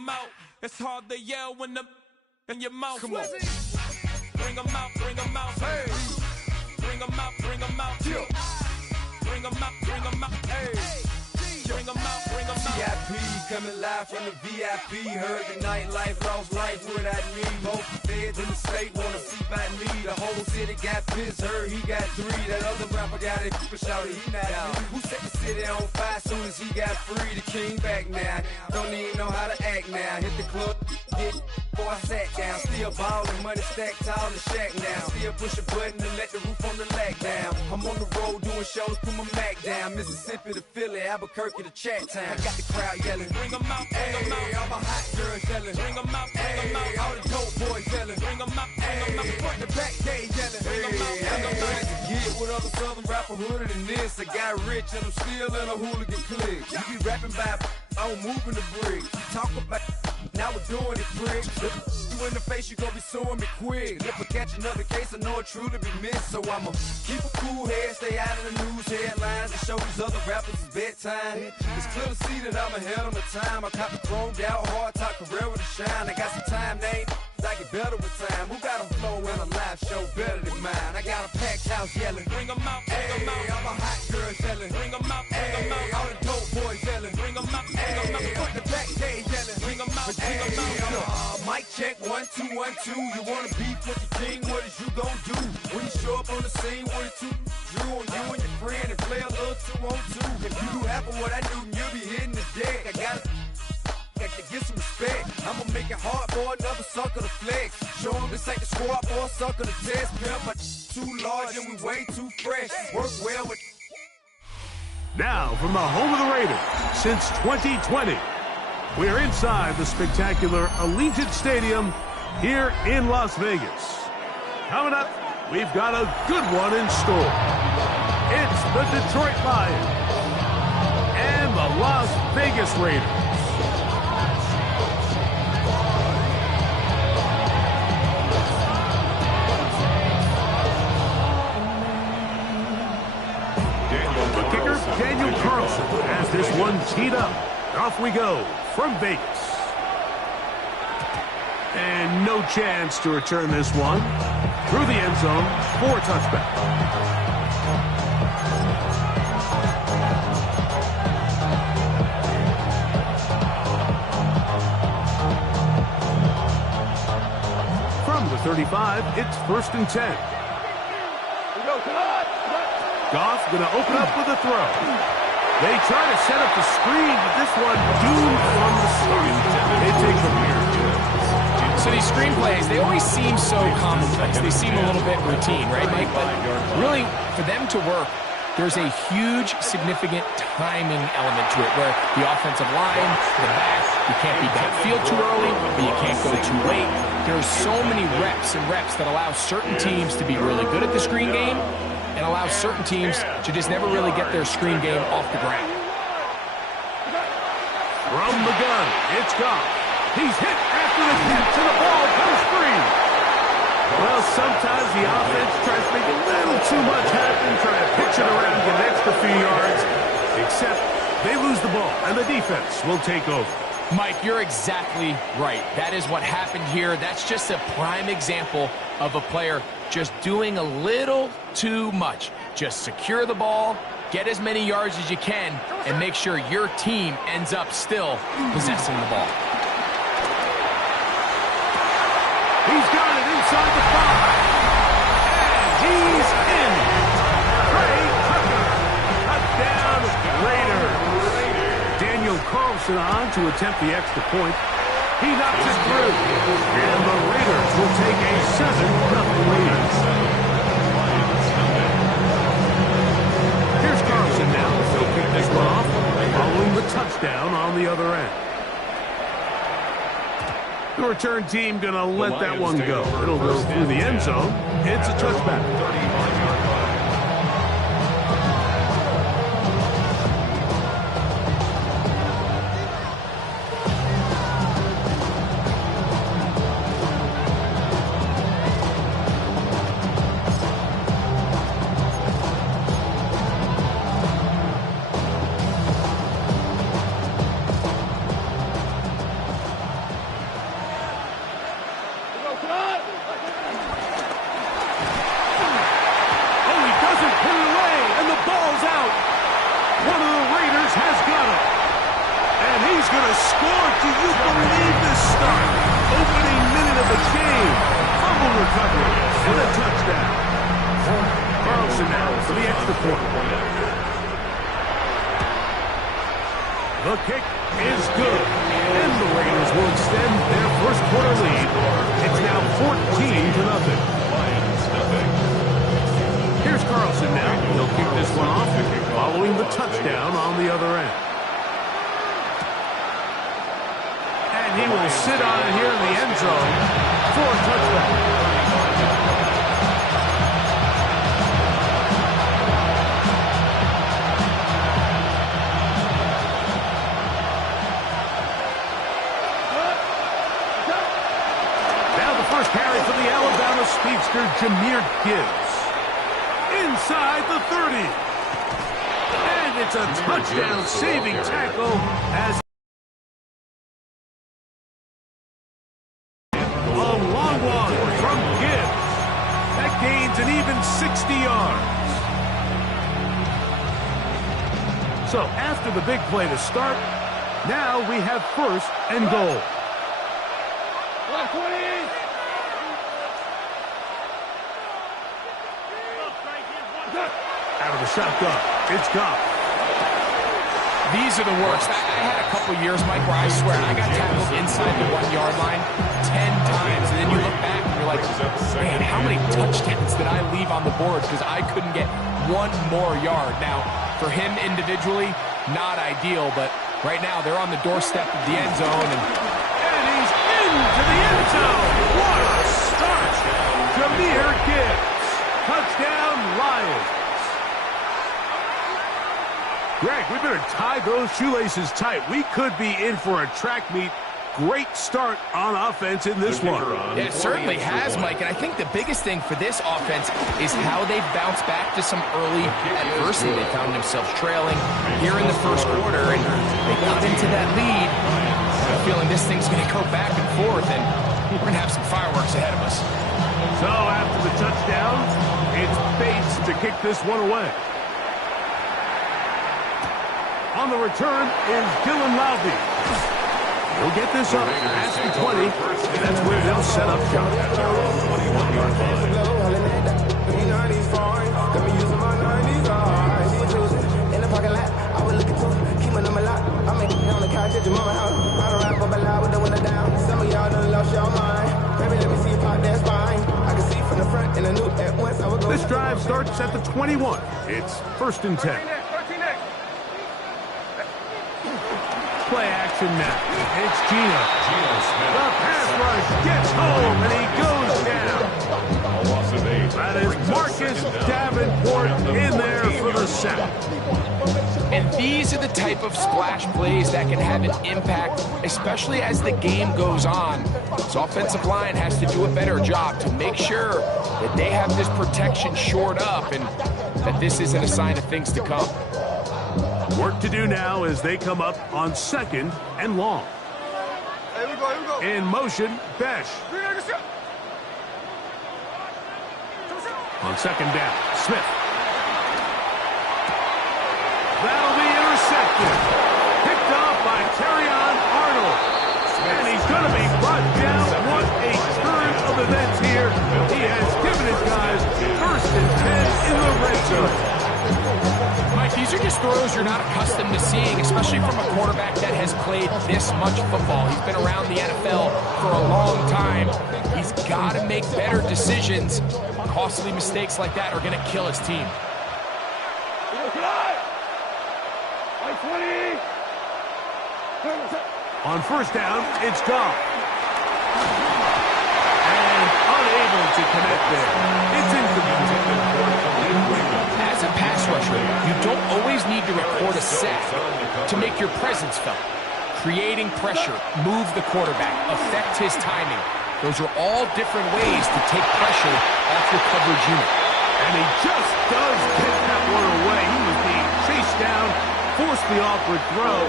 them out. It's hard to yell when the in your mouth. Come on. Bring them out, hey. Bring them out, bring them out. Yeah. Bring them out, bring them out, hey. Bring them out, bring them out. VIP coming live from the VIP. Heard the nightlife, lost life without me. Most feds in the state wanna see by me. The whole city got pissed, heard he got 3. That other rapper got it, shouted he not out. Who set the city on fire soon as he got free? The king back now, don't even know how to act now. Hit the club, get before I sat down. Still ballin', money stacked tall in the shack now. Still push a button and let the roof on the lag down. I'm on the road doing shows, put my Mac down. Mississippi to Philly, Albuquerque to Chat Town. I got the crowd yelling, bring them out, bring them out. All my hot girls yelling, bring them out, bring them out. All the dope boys yelling, bring them out, bring them out. Front the back gate yelling, bring them out, bring them out. To get with other southern rapper hooded than this. I got rich and I'm still in a hooligan clique. You be rapping by I'm moving the bricks. You talk about now we're doing it, prick. You in the face, you gon' be suing me quick. If I catch another case, I know it truly be missed. So I'ma keep a cool head, stay out of the news headlines, and show these other rappers it's bedtime. It's clear to see that I'm ahead of my time. I caught the chromed out, hard top career with a shine. I got some time, they ain't I get better with time. Who got a flow and a live show better than mine? I got a packed house yelling, bring them out, bring them out. All my hot girls yelling, bring them out, bring them out. All the dope boys yelling, bring them out, bring them out. Front the back gate yelling, bring them out, bring them out. Mic check, 1 2 1 2. You wanna beef with the king? What is you gon' do when you show up on the scene? 1 or 2 drew on you and your friend and play a little 2 on 2. If you do half of what I do, then you'll be hitting the deck. I gotta get some respect. I'ma make it hard for another sucker to flex. Show him this ain't the squad for a sucker to test. Pimp, but too large and we way too fresh. Work well with. Now, from the home of the Raiders since 2020, we're inside the spectacular Allegiant Stadium here in Las Vegas. Coming up, we've got a good one in store. It's the Detroit Lions and the Las Vegas Raiders. Daniel Carlson has this one teed up. Off we go from Vegas. And no chance to return this one through the end zone for a touchback. From the 35, it's 1st and 10. Goff going to open up with a throw. They try to set up the screen, but this one doomed from the start. It takes a weird. So these screen plays, they always seem so commonplace. They seem a little bit routine, right, Mike? But really, for them to work, there's a huge, significant timing element to it, where the offensive line, the back, you can't be downfield too early, but you can't go too late. There's so many reps and reps that allow certain teams to be really good at the screen game, and allow certain teams to just never really get their screen game off the ground. From the gun, it's Goff. He's hit after the catch, and the ball comes free. Well, sometimes the offense tries to make a little too much happen, trying to pitch it around, get an extra few yards, except they lose the ball, and the defense will take over. Mike, you're exactly right. That is what happened here. That's just a prime example of a player just doing a little too much. Just secure the ball, get as many yards as you can, and make sure your team ends up still possessing the ball. He's got it inside the 5. And he's in. Trey Tucker. Touchdown, Raiders. Daniel Carlson on to attempt the extra point. He knocks it through. And the Raiders will take a 7-0 lead. Here's Carlson now. He'll kick this one off, following the touchdown on the other end. The return team going to let that one go. It'll go through the end zone. It's a touchback. Carlson now for the extra point. The kick is good. And the Raiders will extend their first quarter lead. It's now 14-0. Here's Carlson now. He'll kick this one off following the touchdown on the other end. And he will sit on it here in the end zone for a touchdown. Now the first carry for the Alabama speedster, Jahmyr Gibbs. Inside the 30. And it's a touchdown-saving tackle as gains an even 60 yards. So after the big play to start, now we have first and goal. Out of the shotgun, it's gone. These are the worst. I had a couple years, Mike, where I swear I got tackled inside the 1-yard line 10 times, and then you look back and you're like, man, how many touchdowns did I leave on the board because I couldn't get one more yard? Now, for him individually, not ideal, but right now they're on the doorstep of the end zone, and he's into the end zone. What a start! Jahmyr Gibbs, touchdown Lions. Greg, we better tie those shoelaces tight. We could be in for a track meet. Great start on offense in this one. Yeah, it certainly has, Mike, and I think the biggest thing for this offense is how they've bounced back to some early adversity. They found themselves trailing here in the first quarter, and they got into that lead. I'm feeling this thing's going to go back and forth, and we're going to have some fireworks ahead of us. So after the touchdown, it's Bates to kick this one away. On the return is Dylan Lowby. He'll get this up past the 20, and that's where they'll set up shop. In the parking lot, I was looking to keep my number locked. I made it on the couch at your mama house. I don't rap up loud with the window down. Some of y'all done lost your mind. Baby, let me see you pop that spine. I can see from the front and I knew at once I would go. This drive starts at the 21. It's 1st and 10. Play action now. It's Geno. The pass rush gets home, and he goes down. That is Marcus Davenport in there for the sack. And these are the type of splash plays that can have an impact, especially as the game goes on. This offensive line has to do a better job to make sure that they have this protection shored up and that this isn't a sign of things to come. Work to do now as they come up on 2nd and long. Here we go. In motion, Besh. On 2nd down, Smith. That'll be intercepted. Picked off by Terrion Arnold. And he's going to be brought down. What a turn of events here. He has given his guys 1st and 10 in the red zone. Mike, these are just throws you're not accustomed to seeing, especially from a quarterback that has played this much football. He's been around the NFL for a long time. He's got to make better decisions. Costly mistakes like that are going to kill his team. On 1st down, it's Goff. And unable to connect there. It's incomplete. As a pass rusher, you don't always need to record a sack to make your presence felt. Creating pressure, move the quarterback, affect his timing. Those are all different ways to take pressure off your coverage unit. And he just does get that one away. He was being chased down, forced the awkward throw.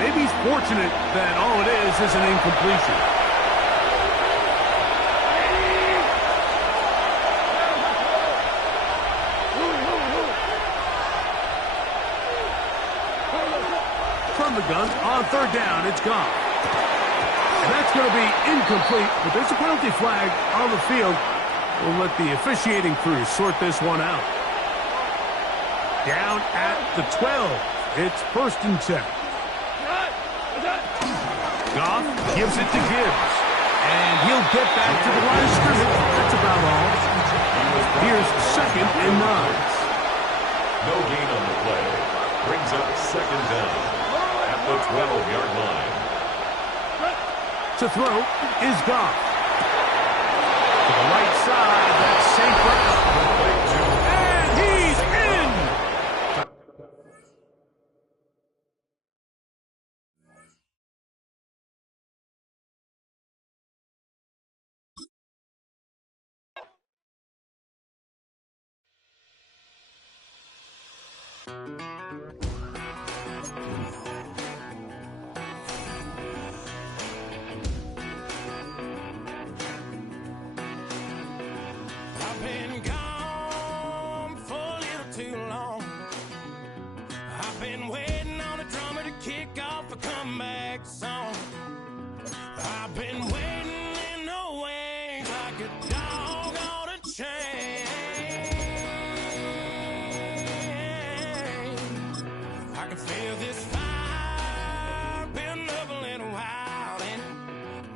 Maybe he's fortunate that all it is an incompletion. From the gun, on 3rd down, it's gone. And that's going to be incomplete, but there's a penalty flag on the field. We'll let the officiating crew sort this one out. Down at the 12. It's 1st and 10. Goff gives it to Gibbs. And he'll get back to the line of scrimmage. That's about all. Here's 2nd and 9. No gain on the play. Brings up 2nd down at the 12-yard line. To throw is Goff. To the right side, that's St. Brown. And he's in! I've been gone for a little too long. I've been waiting on a drummer to kick off a comeback song. I've been waiting in the wings like a dog on a chain. I can feel this fire building up a little while, and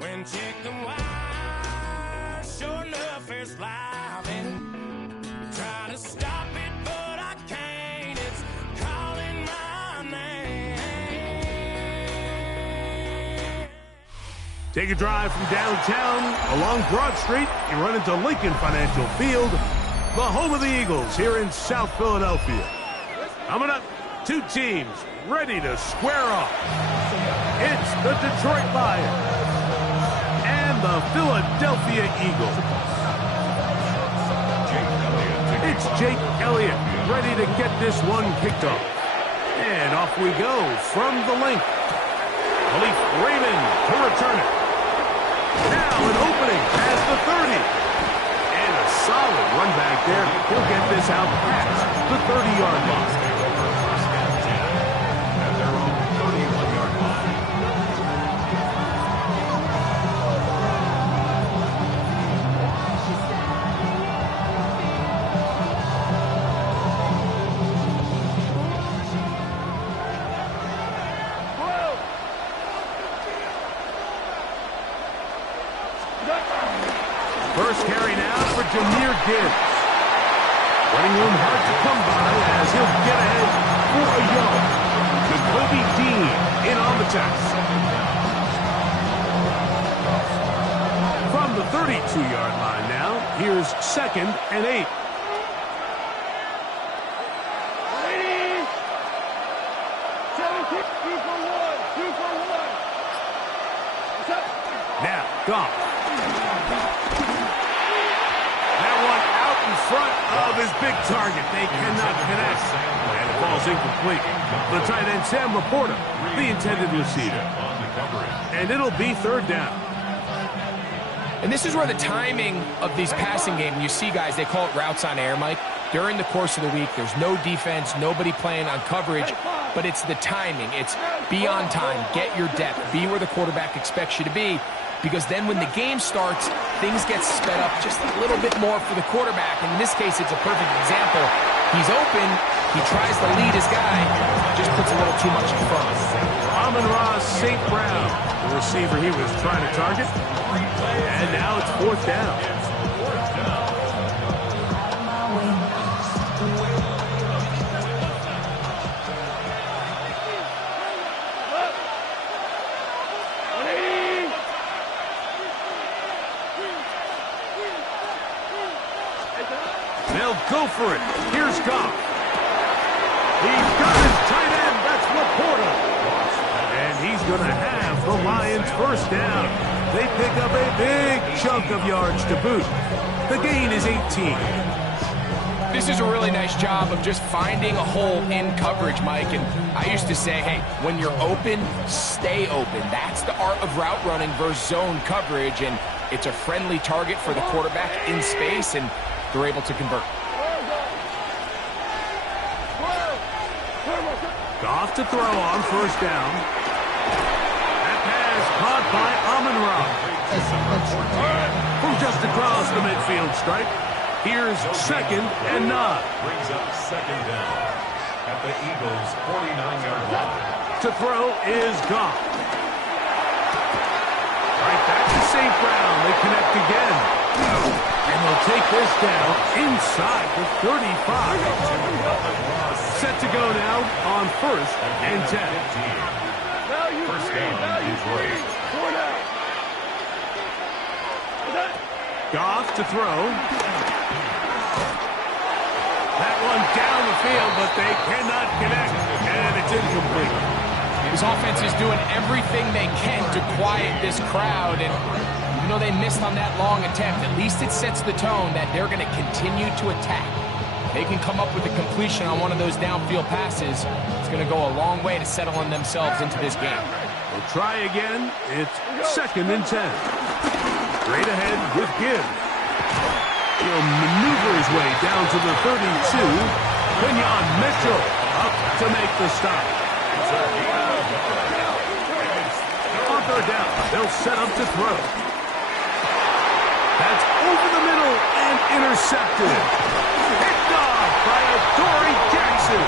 when check the wire, sure enough it's live, and try to stop it but I can't. It's calling my name. Take a drive from downtown along Broad Street. You run into Lincoln Financial Field, the home of the Eagles here in South Philadelphia. Coming up, two teams ready to square off. It's the Detroit Lions and the Philadelphia Eagles. It's Jake Elliott ready to get this one kicked off. And off we go from the link. Khalif Raymond to return it. Now an opening past the 30. And a solid run back there. He'll get this out past the 30-yard line. At their own 31-yard line. First carry now for Jahmyr Gibbs. Running room hard to come by as he'll get ahead for a yard. Jacoby Dean in on the tackle. From the 32-yard line now, here's 2nd and 8. Now, Goff. That one out in front of his big target. They cannot connect. And it falls incomplete. The tight end, Sam Laporta, the intended receiver. And it'll be 3rd down. And this is where the timing of these passing games, you see guys, they call it routes on air, Mike. During the course of the week, there's no defense, nobody playing on coverage, but it's the timing. It's be on time, get your depth, be where the quarterback expects you to be, because then when the game starts, things get sped up just a little bit more for the quarterback. And in this case, it's a perfect example. He's open, he tries to lead his guy, just puts a little too much in front. Amon-Ra St. Brown, the receiver he was trying to target. And now it's 4th down. They'll go for it. Here's Goff. He's got his tight end. That's Laporta. And he's going to have the Lions 1st down. They pick up a big chunk of yards to boot. The gain is 18. This is a really nice job of just finding a hole in coverage, Mike. And I used to say, hey, when you're open, stay open. That's the art of route running versus zone coverage. And it's a friendly target for the quarterback in space, and they're able to convert. Goff to throw on 1st down. That pass caught by Amon-Ra. From just across the midfield stripe. Here's 2nd and 9. Brings up 2nd down. at the Eagles' 49-yard line. To throw is Goff. Right back to St. Brown. They connect again. And they'll take this down inside the 35. Set to go now on 1st and 10. First down, Detroit. Goff to throw. That one down the field, but they cannot connect, and it's incomplete. His offense is doing everything they can to quiet this crowd, and even though they missed on that long attempt, at least it sets the tone that they're going to continue to attack. If they can come up with a completion on one of those downfield passes, it's going to go a long way to settling themselves into this game. They'll try again. It's 2nd and 10. Straight ahead with Gibbs. He'll maneuver his way down to the 32. Quinyon Mitchell up to make the stop. On 3rd down, they'll set up to throw. That's over the middle and intercepted. Picked off by Adoree Jackson.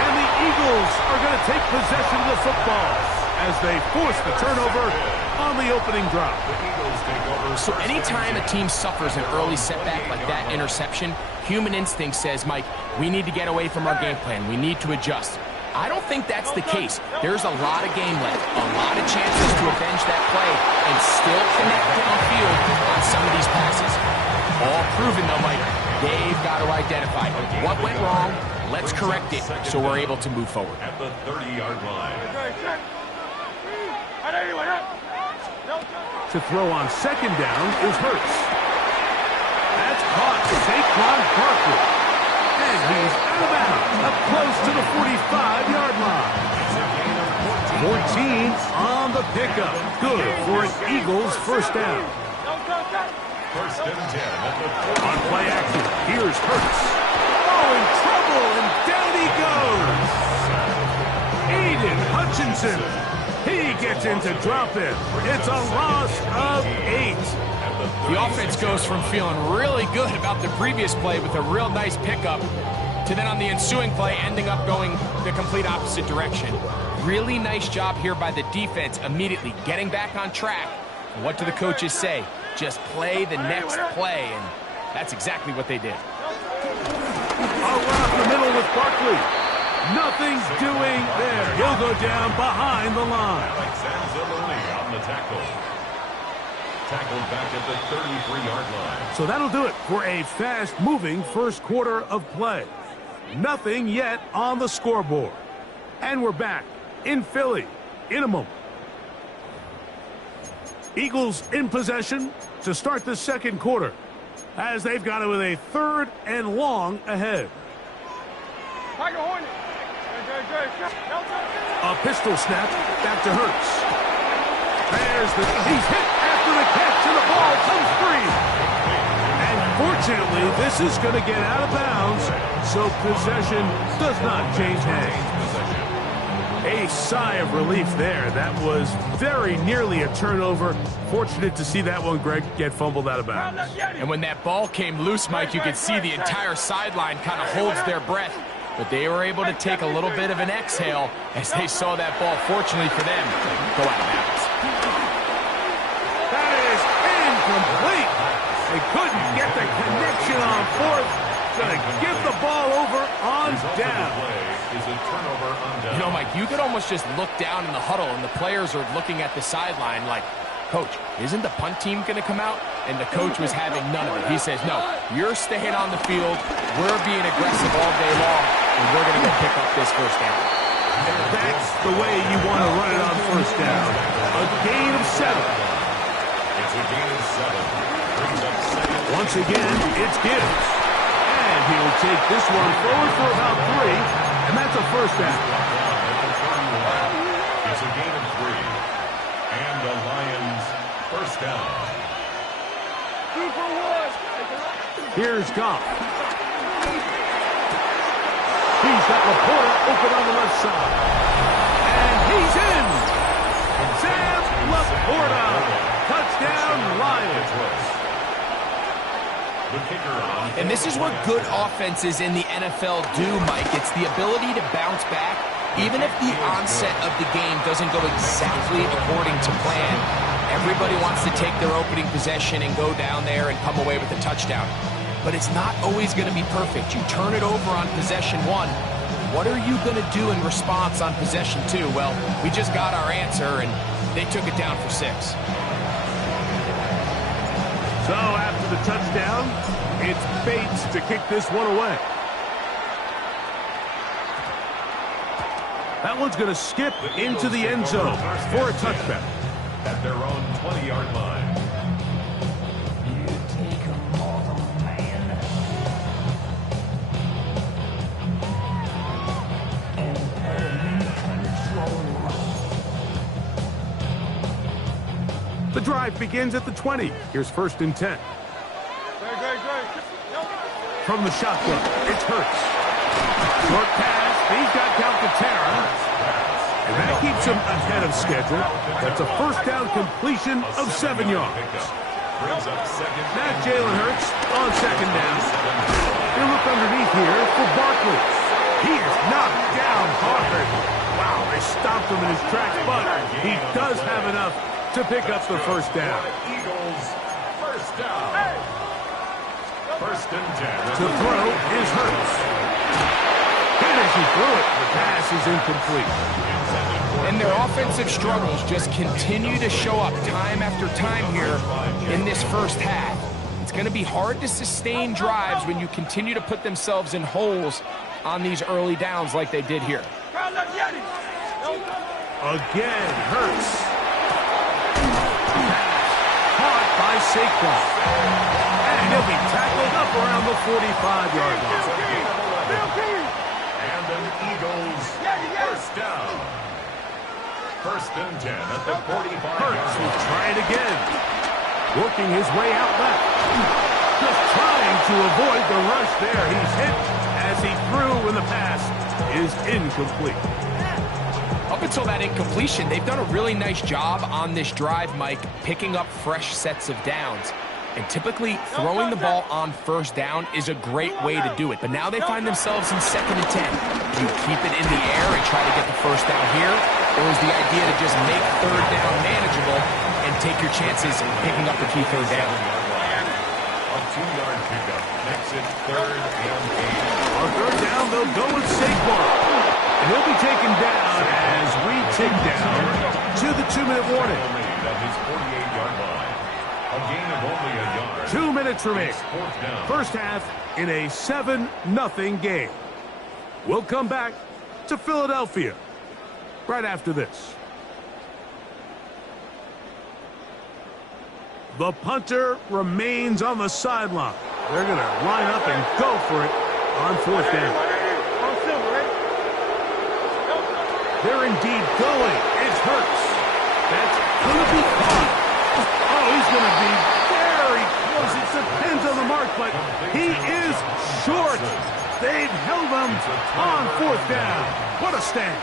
And the Eagles are going to take possession of the football as they force the turnover on the opening drive. So anytime a team suffers an early setback like that interception, human instinct says, Mike, we need to get away from our game plan. We need to adjust. I don't think that's the case. There's a lot of game left, a lot of chances to avenge that play and still connect downfield on some of these passes. All proven, though, Mike. They've got to identify what went wrong. Let's correct it so we're able to move forward. At the 30-yard line. To throw on 2nd down is Hurts. That's caught. Saquon Barkley. And he's out of bounds, up close to the 45-yard line. 14 on the pickup. Good for an Eagles first down. First and 10 at the 40. On play action, here's Hurts. Oh, in trouble, and down he goes. Aiden Hutchinson. He gets in to drop it. It's a loss of 8. The offense goes from feeling really good about the previous play with a real nice pickup to then on the ensuing play ending up going the complete opposite direction. Really nice job here by the defense immediately getting back on track. What do the coaches say? Just play the next play, and that's exactly what they did. Around the middle with Barkley. Nothing doing there. He'll go down behind the line. Alexander on the tackle. Tackled back at the 33-yard line. So that'll do it for a fast-moving first quarter of play. Nothing yet on the scoreboard. And we're back in Philly in a moment. Eagles in possession to start the second quarter as they've got it with a 3rd and long ahead. A pistol snap back to Hurts. He's hit after the catch and the ball comes free. And fortunately, this is going to get out of bounds, so possession does not change hands. A sigh of relief there. That was very nearly a turnover. Fortunate to see that one, Greg, get fumbled out of bounds. And when that ball came loose, Mike, you could see the entire sideline kind of holds their breath. But they were able to take a little bit of an exhale as they saw that ball, fortunately for them, go out of bounds. That is incomplete. They couldn't get the connection on 4th. Gonna give the ball over on down. You know, Mike, you could almost just look down in the huddle and the players are looking at the sideline like, Coach, isn't the punt team going to come out? And the coach was having none of it. He says, no, you're staying on the field. We're being aggressive all day long, and we're going to go pick up this first down. That's the way you want to run it on first down. A gain of 7. It's a gain of 7. Brings up 2nd. Once again, it's Gibbs. And he'll take this one forward for about 3, and that's a first down. It's a gain of 3. And the Lions first down. Here's Goff. He's got Laporta open on the left side. And he's in. Sam Laporta. Touchdown, Lions. The kicker on. And this is what good offenses in the NFL do, Mike. It's the ability to bounce back, even if the onset of the game doesn't go exactly according to plan. Everybody wants to take their opening possession and go down there and come away with a touchdown. But it's not always going to be perfect. You turn it over on possession 1. What are you going to do in response on possession 2? Well, we just got our answer, and they took it down for 6. So after the touchdown, it's Bates to kick this one away. That one's going to skip into the end zone for a touchback. At their own 20-yard line. The drive begins at the 20. Here's 1st and 10. From the shotgun, it's Hurts. Short pass, he's got Calcaterra. And that keeps him ahead of schedule. That's a 1st down completion of 7 yards. Now Jalen Hurts on 2nd down. He'll look underneath here for Barkley. He is knocked down hard. Wow, they stopped him in his tracks, but he does have enough to pick up the 1st down. Eagles, 1st down. 1st and 10. To throw is Hurts. And as he threw it, the pass is incomplete. And their offensive struggles just continue to show up time after time here in this 1st half. It's going to be hard to sustain drives when you continue to put themselves in holes on these early downs like they did here. Again, Hurts. Caught by Saquon. And he'll be tackled up around the 45-yard line. And an Eagles 1st down. 1st and 10 at the 45. Hurts will try it again. Working his way out left. Just trying to avoid the rush there. He's hit as he threw when the pass is incomplete. Up until that incompletion, they've done a really nice job on this drive, Mike, picking up fresh sets of downs. And typically, throwing the ball on 1st down is a great way to do it. But now they find themselves in 2nd and 10. Do you keep it in the air and try to get the 1st down here? Or is the idea to just make 3rd down manageable and take your chances picking up the key 3rd down? A 2-yard pickup makes it 3rd and 8. On 3rd down, they'll go with Saquon. And he'll be taken down as we tick down to the 2-minute warning. At his 48-yard line. A gain of only a yard. 2 minutes remaining. 4th down. 1st half in a 7-0 game. We'll come back to Philadelphia right after this. The punter remains on the sideline. They're going to line up and go for it on 4th down. They're indeed going. It's Hurts. That's going to be caught. Oh, he's going to be very close. It depends on the mark, but he is short. They've held him on 4th down. What a stand.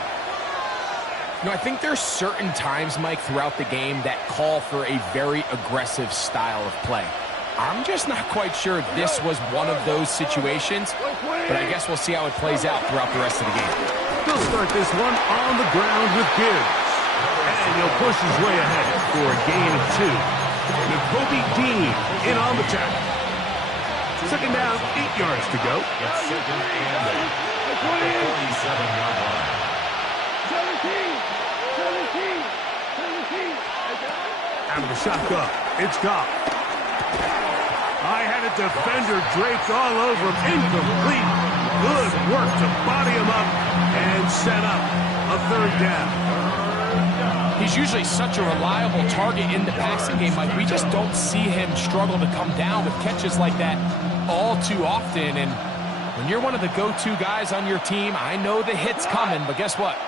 You know, I think there's certain times, Mike, throughout the game that call for a very aggressive style of play. I'm just not quite sure this was one of those situations, but I guess we'll see how it plays out throughout the rest of the game. They'll start this one on the ground with Gibbs. And he'll push his way ahead for a gain of 2. Nakobe Dean in on the tackle. 2nd down, 8 yards to go. It's 2nd and 8. 47-yard line. Out of the shotgun, it's Goff. I had a defender draped all over him. Incomplete. Good work to body him up and set up a 3rd down. He's usually such a reliable target in the passing game, Mike. We just don't see him struggle to come down with catches like that all too often. And when you're one of the go-to guys on your team, I know the hit's coming, but guess what?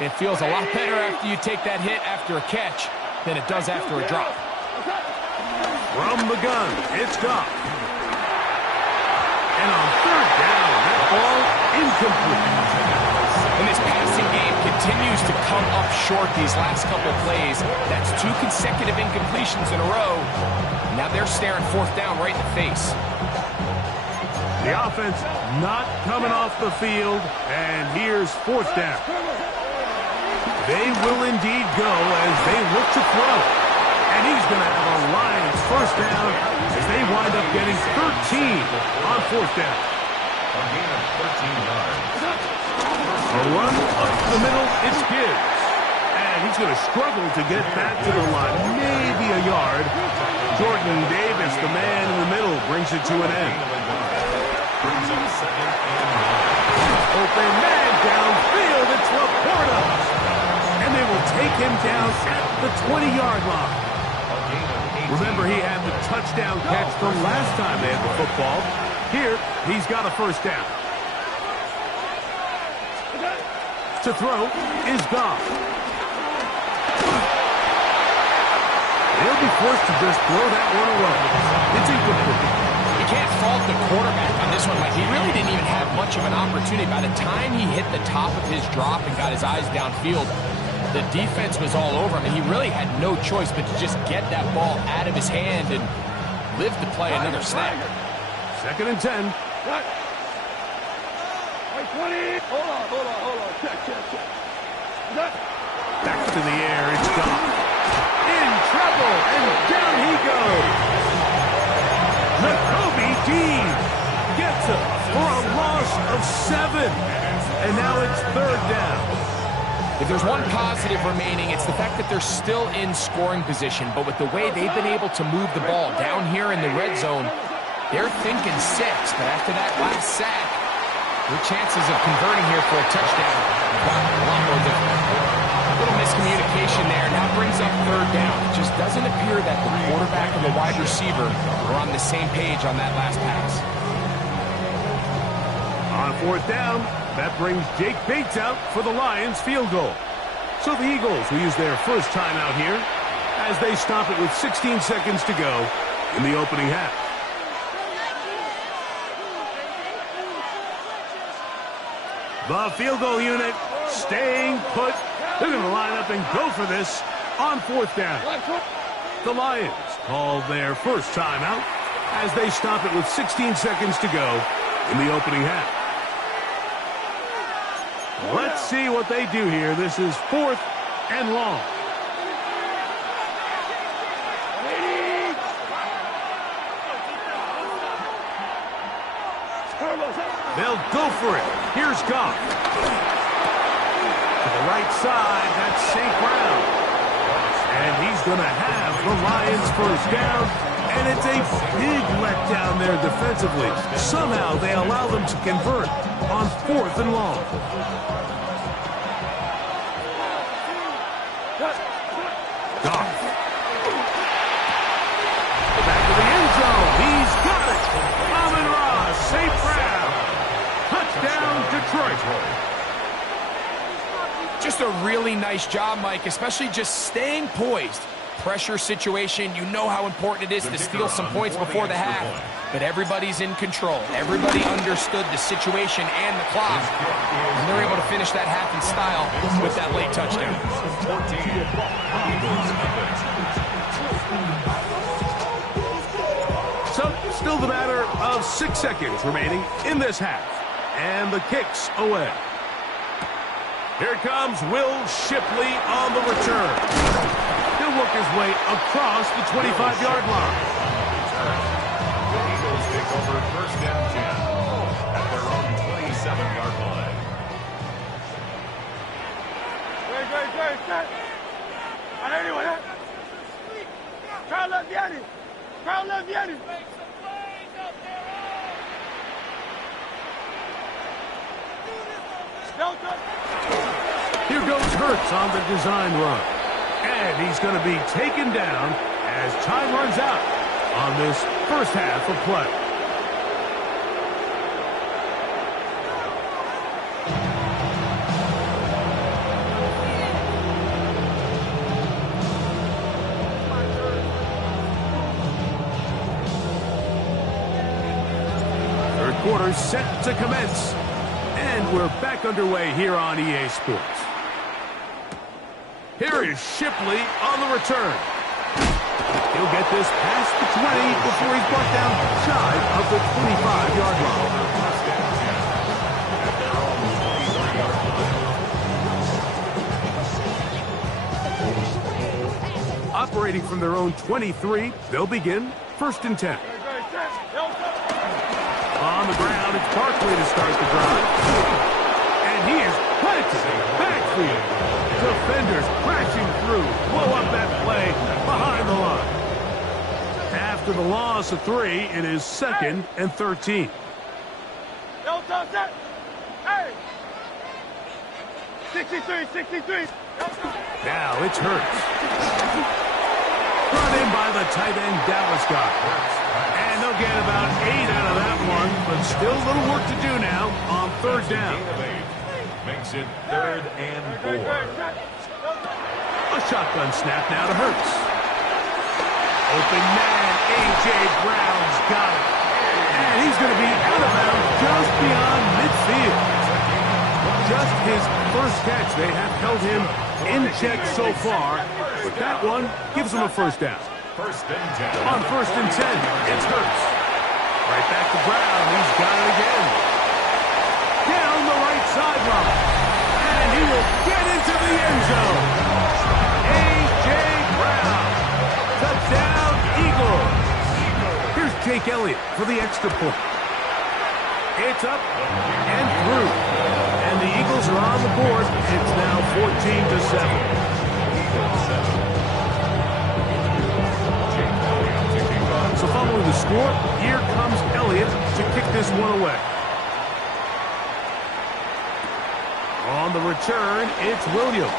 It feels a lot better after you take that hit after a catch than it does after a drop. From the gun, it's Goff. And on 3rd down, that ball incomplete. And this passing game continues to come up short these last couple plays. That's 2 consecutive incompletions in a row. Now they're staring 4th down right in the face. The offense not coming off the field, and here's fourth down. They will indeed go as they look to throw. And he's going to have a Lions first down as they wind up getting 13 on fourth down. A gain of 13 yards. A run up the middle, it's Gibbs. And he's going to struggle to get back to the line, maybe a yard. Jordan Davis, the man in the middle, brings it to an end. Brings up second and 9. Open man downfield, it's Laporta. And they will take him down at the 20-yard line. Remember, he had the touchdown catch the last time they had the football. Here, he's got a first down. To throw is Goff. He'll be forced to just throw that one away. It's incomplete. You can't fault the quarterback on this one, Mike. He really didn't even have much of an opportunity. By the time he hit the top of his drop and got his eyes downfield, the defense was all over him, and he really had no choice but to just get that ball out of his hand and live to play another snap. Second and 10. Hey, 20. Hold on. Check. Back to the air, it's Goff. In trouble, and down he goes. Nakobe Dean gets him for a loss of 7. And now it's third down. If there's one positive remaining, it's the fact that they're still in scoring position. But with the way they've been able to move the ball down here in the red zone, they're thinking 6. But after that last sack, their chances of converting here for a touchdown got a lot more difficult. A little miscommunication there, and that brings up third down. It just doesn't appear that the quarterback and the wide receiver are on the same page on that last pass. On fourth down, that brings Jake Bates out for the Lions field goal. So the Eagles will use their first timeout here as they stop it with 16 seconds to go in the opening half. The field goal unit staying put. They're going to line up and go for this on fourth down. The Lions call their first timeout as they stop it with 16 seconds to go in the opening half. Let's see what they do here. This is fourth and long. They'll go for it. Here's Goff. To the right side, that's St. Brown. And he's going to have the Lions first down. And it's a big letdown there defensively. Somehow they allow them to convert on fourth and long. Goff. Back to the end zone. He's got it. Amon-Ra, St. Brown. Touchdown, Detroit. Just a really nice job, Mike, especially just staying poised. Pressure situation, you know how important it is to steal some points before the half. But everybody's in control. Everybody understood the situation and the clock. And they're able to finish that half in style with that late touchdown. So, still the matter of 6 seconds remaining in this half. And the kick's away. Here comes Will Shipley on the return. He'll work his way across the 25-yard line. The Eagles take over first down 10 at their own 27-yard line. Great. On anyone, Carl Leviani. Here goes Hurts on the design run. And he's going to be taken down as time runs out on this first half of play. Third quarter set to commence. And we're back underway here on EA Sports. Here is Shipley on the return. He'll get this past the 20 before he's brought down shy of the 25-yard line. Operating from their own 23, they'll begin 1st and 10. On the ground, it's Barkley to start the drive. And he is planted backfield. Defenders crashing through, blow up that play behind the line. After the loss of 3, it is 2nd and 13. Hey! 63. Now it's Hurts. Brought in by the tight end Dallas Goedert. And they'll get about 8 out of that one, but still a little work to do now on 3rd down. Makes it 3rd and 4. A shotgun snap now to Hurts. Open man, A.J. Brown's got it. And he's going to be out of bounds just beyond midfield. Just his first catch. They have held him in check so far, but that one gives him a 1st down. 1st and 10. On 1st and 10, it's Hurts. Right back to Brown. He's got it again. Down the right sideline. And he will get into the end zone. A.J. Brown. Touchdown, Eagles. Here's Jake Elliott for the extra point. It's up and through. And the Eagles are on the board. It's now 14-7. So following the score, here comes Elliott to kick this one away. On the return, it's Williams.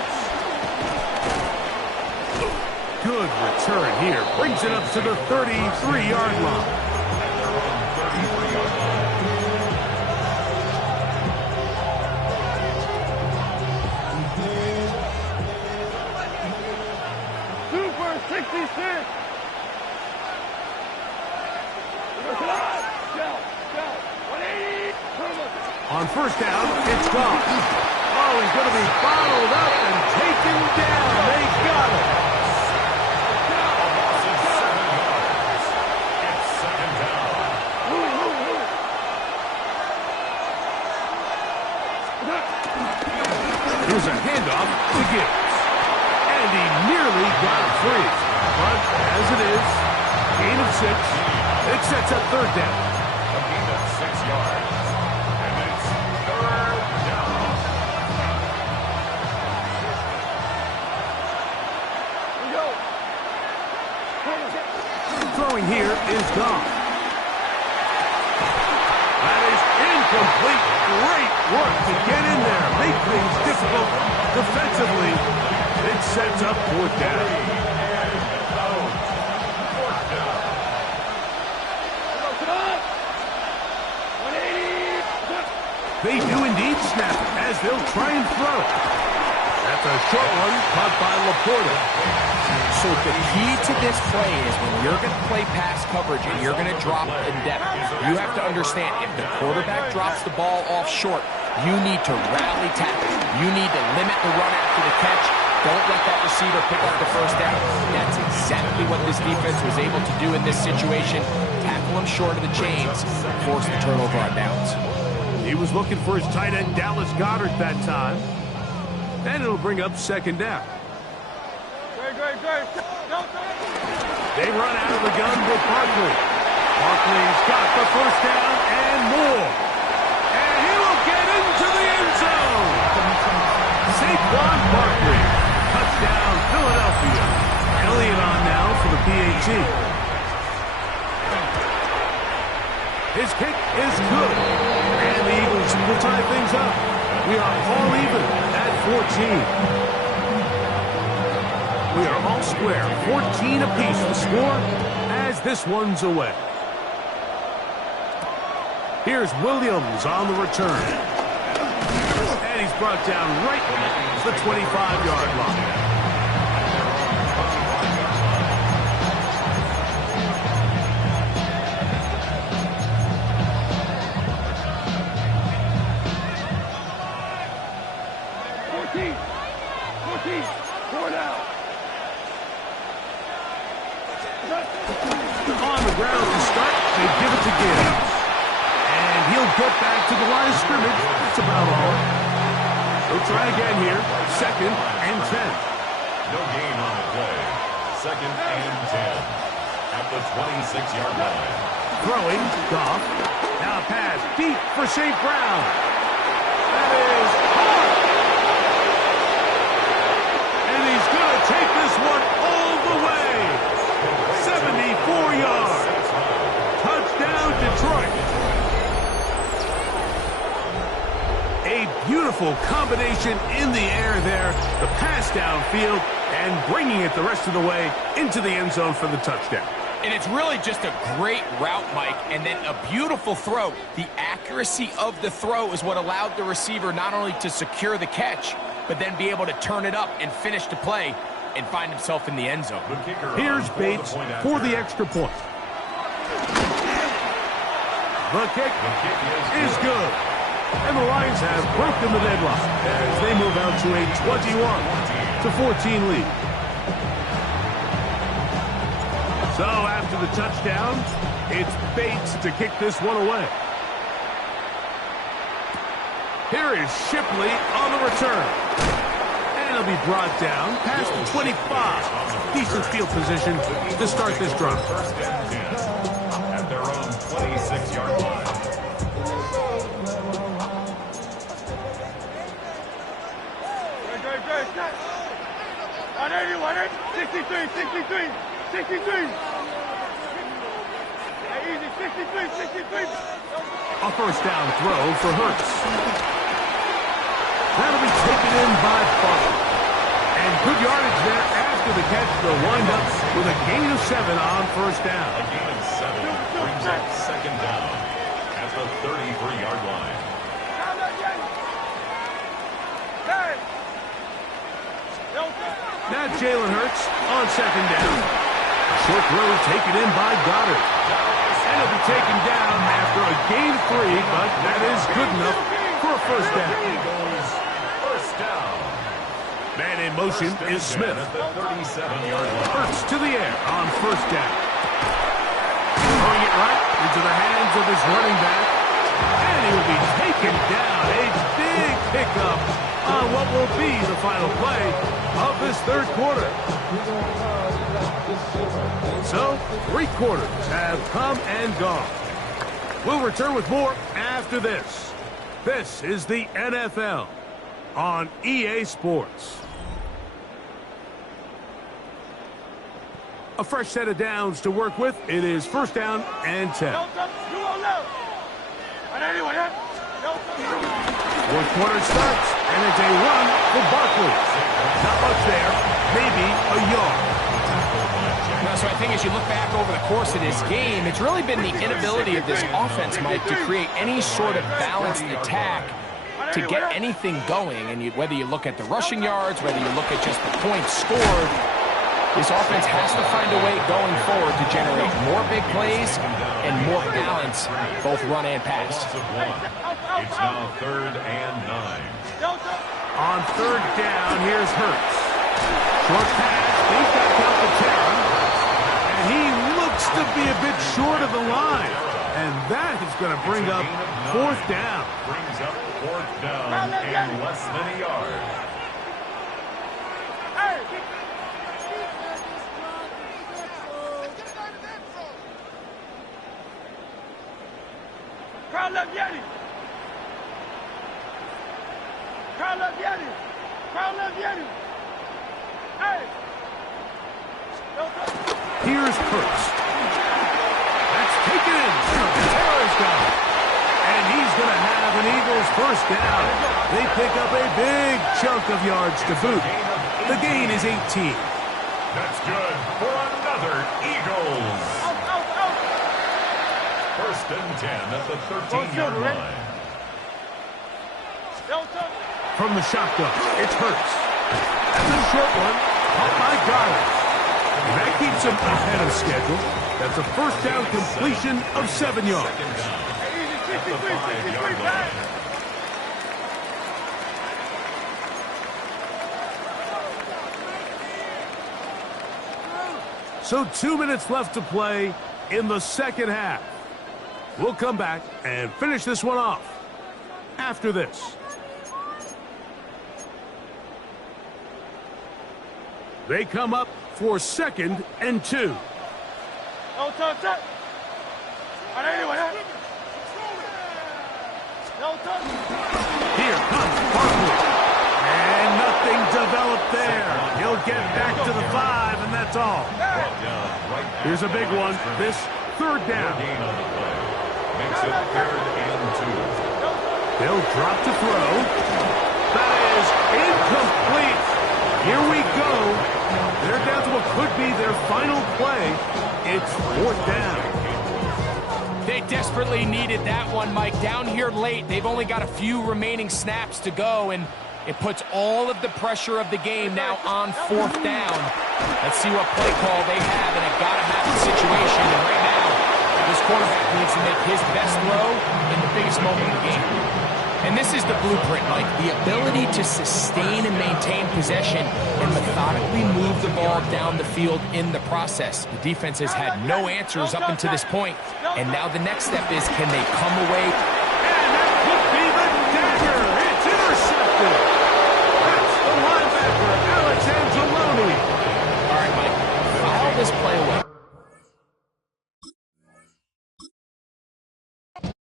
Good return here. Brings it up to the 33-yard line. Super 66. On 1st down, it's gone. Oh, he's going to be bottled up and taken down. They got him. It's 2nd down. Here's a handoff to Gibbs. And he nearly got free. But as it is, gain of 6. It sets up 3rd down. A gain of 6 yards. And it's 3rd down. Throwing here is gone. That is incomplete. Great work to get in there. Make things difficult defensively. It sets up 4th down. They do indeed snap it as they'll try and throw. That's a short one caught by Laporta. So the key to this play is when you're going to play pass coverage and you're going to drop in depth, you have to understand if the quarterback drops the ball off short, you need to rally tackle. You need to limit the run after the catch. Don't let that receiver pick up the 1st down. That's exactly what this defense was able to do in this situation. Tackle him short of the chains, force the turnover on downs. He was looking for his tight end, Dallas Goedert, that time. And it'll bring up 2nd down. They run out of the gun with Barkley. Barkley's got the 1st down and more. And he will get into the end zone. Saquon Barkley. Touchdown, Philadelphia. Elliott on now for the PAT. His kick is good. And the Eagles will tie things up. We are all even at 14. We are all square, 14 apiece the score as this one's away. Here's Williams on the return. And he's brought down right at the 25-yard line. get back to the line of scrimmage. That's about all. They'll try again here. 2nd and 10. No gain on the play. 2nd and 10 at the 26-yard line. Throwing, Goff. Now pass deep for St. Brown. That is hard. And he's going to take this one all the way. 74 yards. Touchdown, Detroit. A beautiful combination in the air there. The pass downfield and bringing it the rest of the way into the end zone for the touchdown. And it's really just a great route, Mike, and then a beautiful throw. The accuracy of the throw is what allowed the receiver not only to secure the catch, but then be able to turn it up and finish the play and find himself in the end zone. Here's Bates for the extra point. The kick is good. And the Lions have broken the deadlock as they move out to a 21-14 lead. So after the touchdown, it's Bates to kick this one away. Here is Shipley on the return. And he'll be brought down past the 25. Decent field position to start this drive. First and 10 at their own 26-yard line. On 81, 63, 63. Easy, 63. A first down throw for Hurts. That'll be taken in by Butler. And good yardage there after the catch. They'll wind up with a gain of 7 on first down. A gain of 7 brings up 2nd down at the 33-yard line. Now Jalen Hurts on 2nd down. A short throw taken in by Goddard. And it'll be taken down after a gain of 3, but that is good enough for a first down. First down. Man in motion is Smith. At the 37-yard line. Hurts to the air on first down. Throwing it right into the hands of his running back. And he will be taken down. A big pickup on what will be the final play of this third quarter. So, 3 quarters have come and gone. We'll return with more after this. This is the NFL on EA Sports. A fresh set of downs to work with. It is first down and 10. Fourth quarter starts, and it's a run for Barkley. Not much there, maybe a yard. So I think as you look back over the course of this game, it's really been the inability of this offense, Mike, to create any sort of balanced attack to get anything going. And whether you look at the rushing yards, whether you look at just the points scored, this offense has to find a way going forward to generate more big plays and more balance, both run and pass. It's now 3rd and 9. On 3rd down, here's Hurts. Short pass, he's got Calcaterra, and he looks to be a bit short of the line. And that is going to bring up 4th down. Brings up 4th down and less than a yard. Here's Hurts. That's taken in. Terra's got it. And he's going to have an Eagles first down. They pick up a big chunk of yards to boot. The gain is 18. That's good for another Eagles. First and 10 at the 13-yard line. From the shotgun, it's Hurts. That's a short one. Caught by Goddard. That keeps him ahead of schedule. That's a first down completion of 7 yards. Second down at the 5-yard line. So 2 minutes left to play in the second half. We'll come back and finish this one off after this. They come up for 2nd and 2. No turn, set. On 81, no turn. Here comes Barkley. And nothing developed there. He'll get back to the 5, and that's all. Here's a big one. This 3rd down. Gain on the play. Makes it 3rd and 2. They'll drop to throw. That is incomplete. Here we go. They're down to what could be their final play. It's 4th down. They desperately needed that one, Mike. Down here late, they've only got a few remaining snaps to go, and it puts all of the pressure of the game now on 4th down. Let's see what play call they have in a gotta-have situation. And right now, this quarterback needs to make his best throw in the biggest moment of the game. And this is the blueprint, Mike. The ability to sustain and maintain possession and methodically move the ball down the field in the process. The defense has had no answers up until this point, and now the next step is, can they come away? And that could be the dagger. It's intercepted. That's the linebacker, Alex Angeloni. All right, Mike, file this play away.